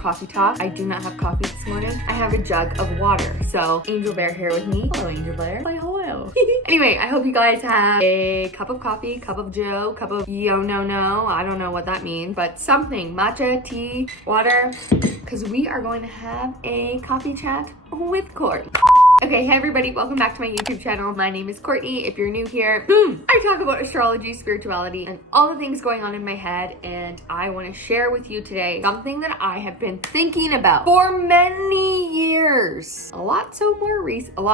coffee talk. I do not have coffee this morning. I have a jug of water. So Angel Bear here with me. Hello, Angel Bear. Hi, hello. Anyway, I hope you guys have a cup of coffee, cup of joe, cup of no. I don't know what that means, but something, matcha, tea, water, because we are going to have a coffee chat with Court. Okay, hey everybody, welcome back to my YouTube channel. My name is Courtney. If you're new here, I talk about astrology, spirituality, and all the things going on in my head, and I want to share with you today something that I have been thinking about for many years. A lot more recently,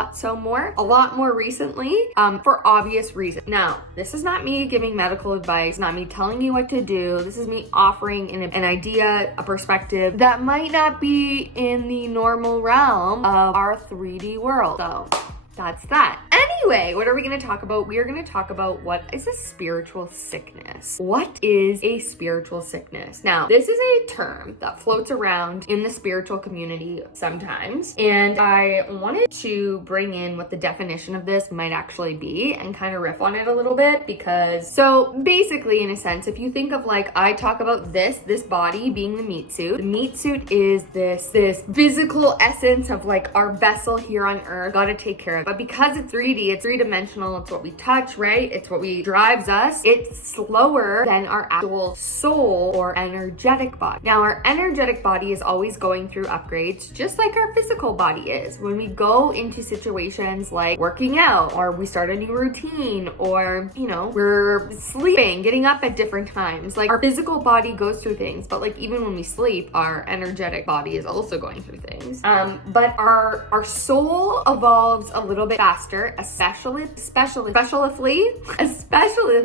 for obvious reasons. Now, this is not me giving medical advice, not me telling you what to do. This is me offering an idea, a perspective that might not be in the normal realm of our 3D world. So that's that. Anyway, what are we going to talk about? We are going to talk about what is a spiritual sickness. What is a spiritual sickness? Now, this is a term that floats around in the spiritual community sometimes, and I wanted to bring in what the definition of this might actually be and kind of riff on it a little bit, because so basically, in a sense, if you think of like, I talk about this body being the meat suit is this physical essence of like our vessel here on earth, gotta take care of. But because it's 3D, it's three-dimensional, it's what we touch, right? It's what drives us. It's slower than our actual soul or energetic body. Now, our energetic body is always going through upgrades, just like our physical body is. When we go into situations like working out, or we start a new routine, or, you know, we're sleeping, getting up at different times, like our physical body goes through things, but like even when we sleep, our energetic body is also going through things. But our soul evolves a little bit faster, especially,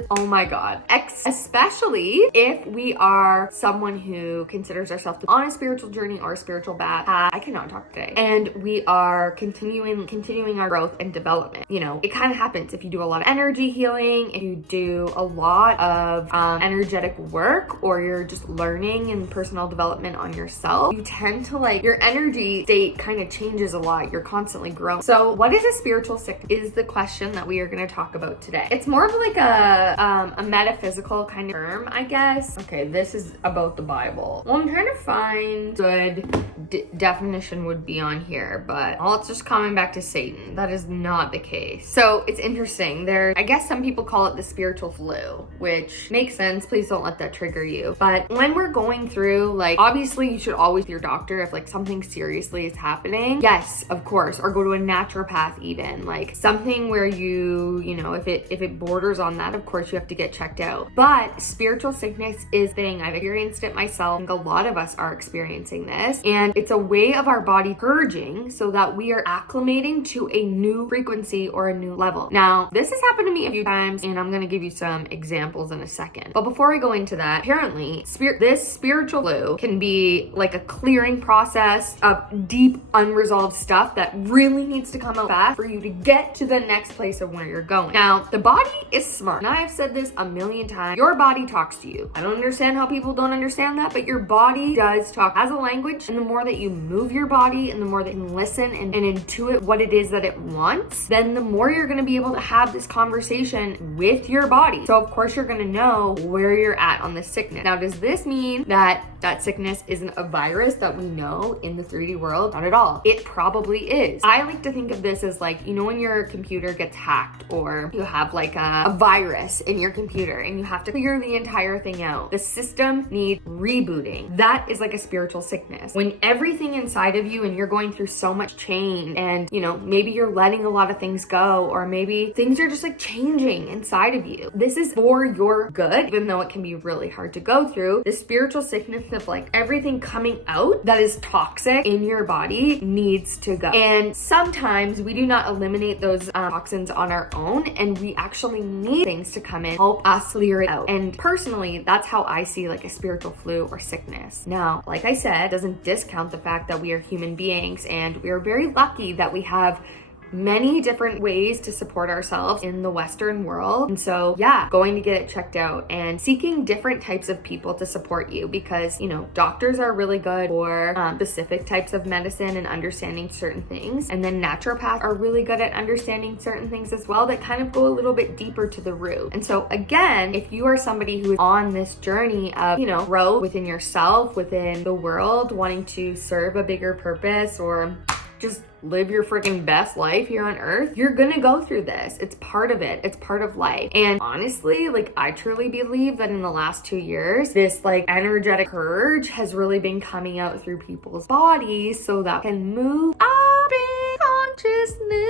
oh my God, especially if we are someone who considers ourselves on a spiritual journey or a spiritual path. I cannot talk today. And we are continuing our growth and development. You know, it kind of happens if you do a lot of energy healing, if you do a lot of energetic work, or you're just learning and personal development on yourself, you tend to like, your energy state kind of changes a lot. You're constantly growing. So what is a spiritual sickness is the question that we are going to talk about today. It's more of like a metaphysical kind of term, I guess. Okay, this is about the Bible. Well, I'm trying to find good definition would be on here, but it's just coming back to Satan. That is not the case. So it's interesting. I guess some people call it the spiritual flu, which makes sense. Please don't let that trigger you. But when we're going through, like, obviously you should always see your doctor if like something seriously is happening. Yes, of course. Or go to a naturopath even. Like something where you know, if it borders on that, of course you have to get checked out. But spiritual sickness is a thing. I've experienced it myself. I think a lot of us are experiencing this. And it's a way of our body purging so that we are acclimating to a new frequency or a new level. Now, this has happened to me a few times, and I'm going to give you some examples in a second. But before I go into that, apparently this spiritual flu can be like a clearing process of deep unresolved stuff that really needs to come out fast for you to get to the next place of where you're going. Now, the body is smart. And I have said this a million times. Your body talks to you. I don't understand how people don't understand that, but your body does talk as a language. And the more that you move your body and the more that you can listen and intuit what it is that it wants, then the more you're going to be able to have this conversation with your body. So of course you're going to know where you're at on this sickness. Now, does this mean that sickness isn't a virus that we know in the 3D world? Not at all. It probably is. I like to think of this as like, you know, when your computer gets hacked or you have like a virus in your computer and you have to clear the entire thing out. The system needs rebooting. That is like a spiritual sickness. When everything inside of you and you're going through so much change, and you know, maybe you're letting a lot of things go, or maybe things are just like changing inside of you. This is for your good, even though it can be really hard to go through. The spiritual sickness of like everything coming out that is toxic in your body needs to go. And sometimes we do not eliminate those toxins on our own, and we actually need things to come in, help us clear it out. And personally, that's how I see like a spiritual flu or sickness. Now, like I said, doesn't discount the fact that we are human beings, and we are very lucky that we have many different ways to support ourselves in the Western world. And so yeah, going to get it checked out and seeking different types of people to support you, because, you know, doctors are really good for specific types of medicine and understanding certain things. And then naturopaths are really good at understanding certain things as well that kind of go a little bit deeper to the root. And so again, if you are somebody who is on this journey of, you know, growth within yourself, within the world, wanting to serve a bigger purpose or just live your freaking best life here on earth, you're gonna go through this. It's part of it. It's part of life. And honestly, like, I truly believe that in the last 2 years, this like energetic purge has really been coming out through people's bodies so that can move up in consciousness.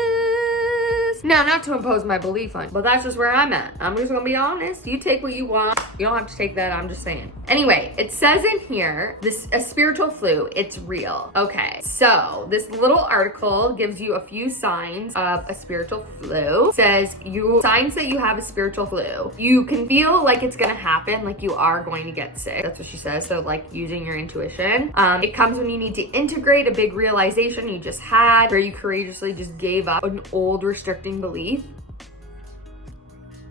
Now, not to impose my belief on you, but that's just where I'm at. I'm just gonna be honest. You take what you want. You don't have to take that. I'm just saying. Anyway, it says in here, a spiritual flu, it's real. Okay, so this little article gives you a few signs of a spiritual flu. It says signs that you have a spiritual flu. You can feel like it's gonna happen, like you are going to get sick. That's what she says. So like using your intuition. It comes when you need to integrate a big realization you just had, where you courageously just gave up an old restricting belief.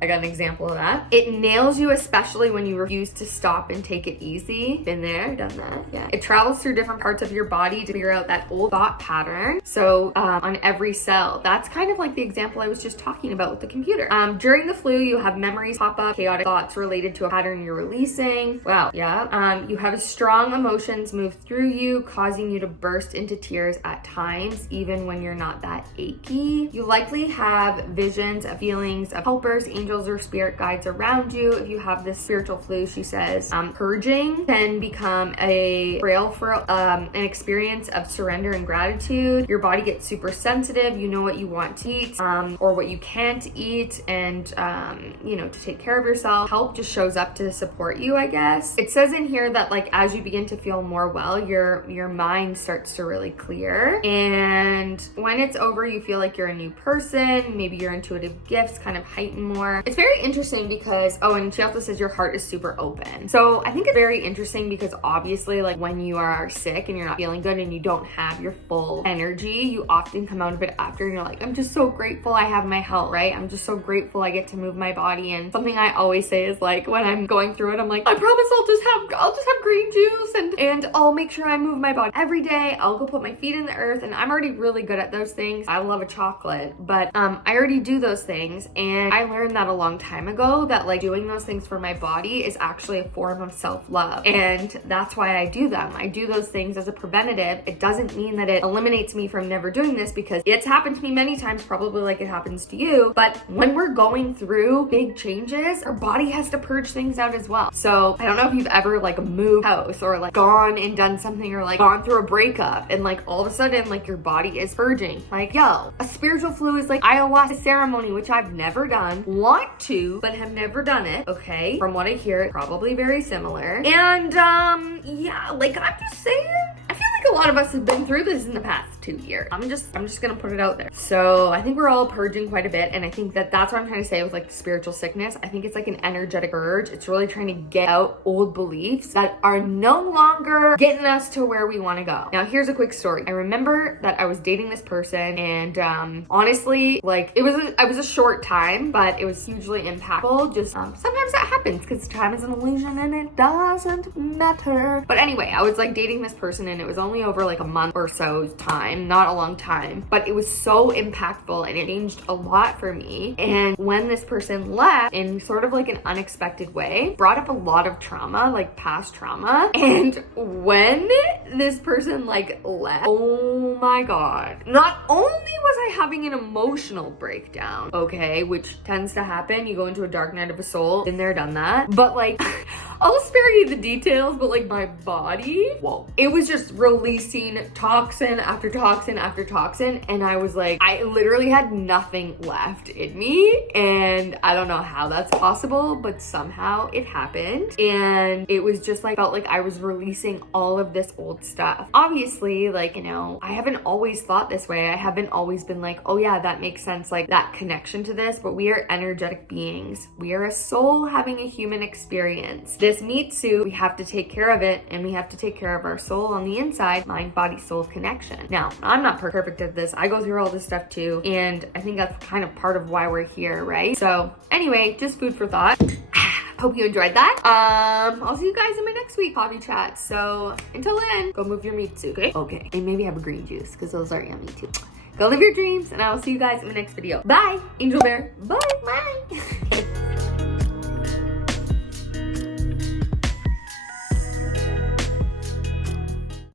I got an example of that. It nails you, especially when you refuse to stop and take it easy. Been there, done that, yeah. It travels through different parts of your body to figure out that old thought pattern. So on every cell, that's kind of like the example I was just talking about with the computer. During the flu, you have memories pop up, chaotic thoughts related to a pattern you're releasing. Wow, yeah. You have strong emotions move through you, causing you to burst into tears at times, even when you're not that achy. You likely have visions of feelings of helpers, angels, or spirit guides around you. If you have this spiritual flu, she says, purging can become a trail for an experience of surrender and gratitude. Your body gets super sensitive. You know what you want to eat or what you can't eat, and you know, to take care of yourself. Help just shows up to support you, I guess. It says in here that like as you begin to feel more well, your mind starts to really clear, and when it's over, you feel like you're a new person. Maybe your intuitive gifts kind of heighten more. It's very interesting because, oh, and she also says your heart is super open. So I think it's very interesting because obviously, like when you are sick and you're not feeling good and you don't have your full energy, you often come out of it after and you're like, I'm just so grateful I have my health, right? I'm just so grateful I get to move my body. And something I always say is like, when I'm going through it, I'm like, I promise I'll just have green juice and I'll make sure I move my body every day. I'll go put my feet in the earth, and I'm already really good at those things. I love a chocolate, but I already do those things, and I learned that a long time ago that like doing those things for my body is actually a form of self-love, and that's why I do them. I do those things as a preventative. It doesn't mean that it eliminates me from never doing this, because it's happened to me many times, probably like it happens to you. But when we're going through big changes, our body has to purge things out as well. So I don't know if you've ever like moved house or like gone and done something, or like gone through a breakup and like all of a sudden like your body is purging. Like, yo, a spiritual flu is like ayahuasca ceremony, which I've never done, want to, but have never done it. Okay, from what I hear, it's probably very similar. And yeah, like I'm just saying, I feel like a lot of us have been through this in the past 2 years. I'm just gonna put it out there. So I think we're all purging quite a bit, and I think that that's what I'm trying to say with like the spiritual sickness. I think it's like an energetic purge. It's really trying to get out old beliefs that are no longer getting us to where we want to go. Now here's a quick story. I remember that I was dating this person, and honestly, like it was a short time, but it was hugely impactful. Just sometimes that happens because time is an illusion and it doesn't matter. But anyway, I was like dating this person, and it was only over like a month or so's time, not a long time, but it was so impactful and it changed a lot for me. And when this person left in sort of like an unexpected way, brought up a lot of trauma, like past trauma. And when this person like left, oh my God, not only was I having an emotional breakdown, okay, which tends to happen, you go into a dark night of a soul, been there, done that, but like I'll spare you the details, but like my body, whoa, it was just releasing toxin after toxin after toxin. And I was like, I literally had nothing left in me. And I don't know how that's possible, but somehow it happened. And it was just like, felt like I was releasing all of this old stuff. Obviously, like, you know, I haven't always thought this way. I haven't always been like, oh yeah, that makes sense, like that connection to this, but we are energetic beings. We are a soul having a human experience. This meat suit, we have to take care of it, and we have to take care of our soul on the inside, mind, body, soul connection. Now, Now, I'm not perfect at this. I go through all this stuff too, and I think that's kind of part of why we're here, right? So anyway, just food for thought. Hope you enjoyed that. I'll see you guys in my next week coffee chat. So until then, go move your meats, okay? Okay. And maybe have a green juice because those are yummy too. Go live your dreams, and I will see you guys in the next video. Bye, Angel Bear. Bye. Bye.